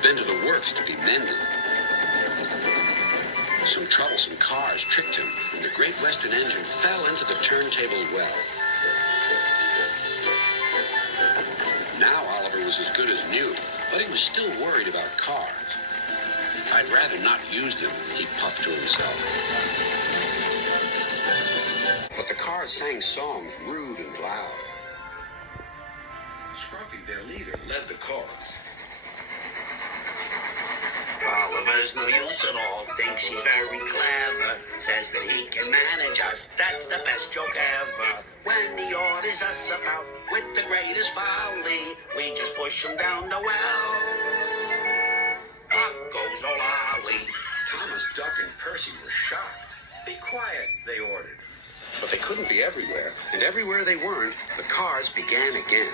had been to the works to be mended. Some troublesome cars tricked him, and the Great Western engine fell into the turntable well. Now Oliver was as good as new, but he was still worried about cars. I'd rather not use them, he puffed to himself. But the cars sang songs rude and loud. Scruffy, their leader, led the chorus. Oliver's no use at all, thinks he's very clever, says that he can manage us, that's the best joke ever. When he orders us about with the greatest folly, we just push him down the well. Up goes old Ollie. Thomas, Duck, and Percy were shocked. Be quiet, they ordered. But they couldn't be everywhere, and everywhere they weren't, the cars began again.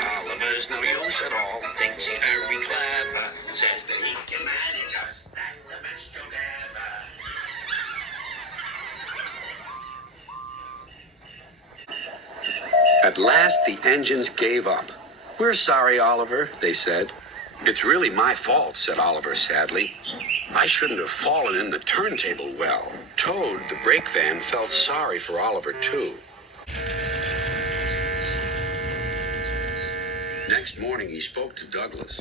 Oliver's no use at all, thinks he's very clever, says that he can manage us, that's the best joke ever. At last, the engines gave up. We're sorry, Oliver, they said. It's really my fault, said Oliver sadly. I shouldn't have fallen in the turntable well. Toad, the brake van, felt sorry for Oliver, too. Next morning, he spoke to Douglas.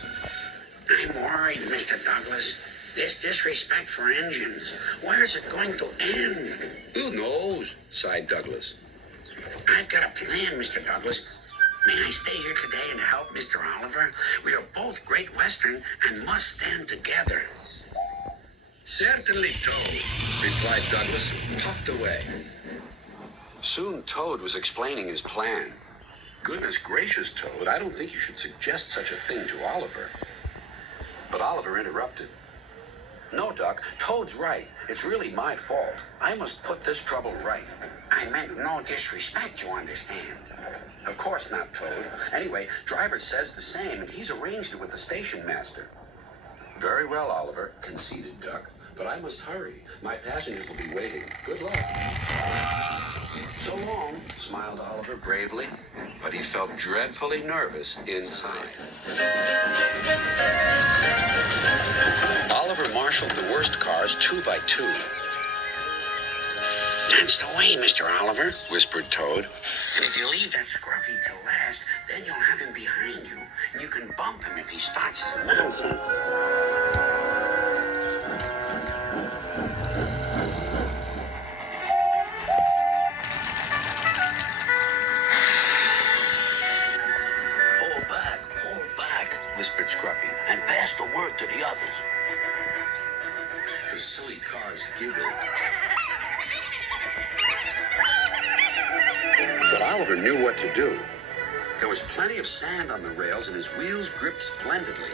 I'm worried, Mr. Douglas. This disrespect for engines, where's it going to end? Who knows, sighed Douglas. I've got a plan, Mr. Douglas. May I stay here today and help Mr. Oliver? We are both Great Western and must stand together. Certainly, Toad, replied Douglas and puffed away. Soon Toad was explaining his plan. Goodness gracious, Toad, I don't think you should suggest such a thing to Oliver. But Oliver interrupted. No, Duck, Toad's right. It's really my fault. I must put this trouble right. I meant no disrespect, you understand. Of course not, Toad. Anyway, driver says the same, and he's arranged it with the station master. Very well, Oliver, conceded Duck. But I must hurry. My passengers will be waiting. Good luck. So long, smiled Oliver bravely, but he felt dreadfully nervous inside. Oliver marshaled the worst cars 2 by 2. That's the way, Mr. Oliver, whispered Toad. And if you leave that Scruffy till last, then you'll have him behind you, and you can bump him if he starts his nonsense. Hold back, whispered Scruffy. and pass the word to the others. The silly cars giggled. But Oliver knew what to do. There was plenty of sand on the rails, and his wheels gripped splendidly.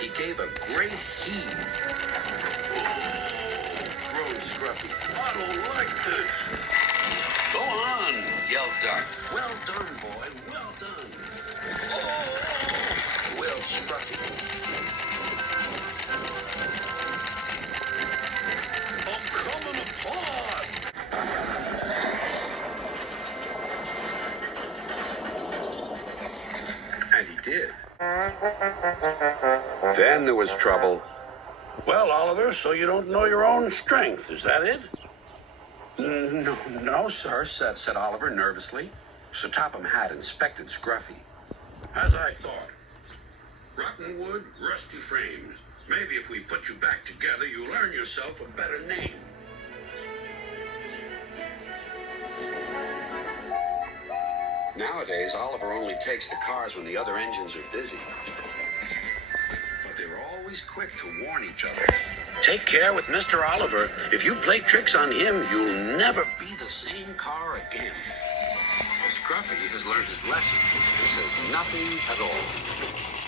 He gave a great heave. Groaned Scruffy. I don't like this. Go on, yelled Duck. Well done, boy, well done. Oh, wailed Scruffy. I'm coming apart. And he did. Then there was trouble. Well, Oliver, so you don't know your own strength, is that it? No, sir, said Oliver nervously. Sir Topham Hatt inspected Scruffy. As I thought. Rotten wood, rusty frames. Maybe if we put you back together, you'll earn yourself a better name. Nowadays, Oliver only takes the cars when the other engines are busy. But they were always quick to warn each other. Take care with Mr. Oliver. If you play tricks on him, you'll never Be the same car again. Scruffy has learned his lesson and says nothing at all.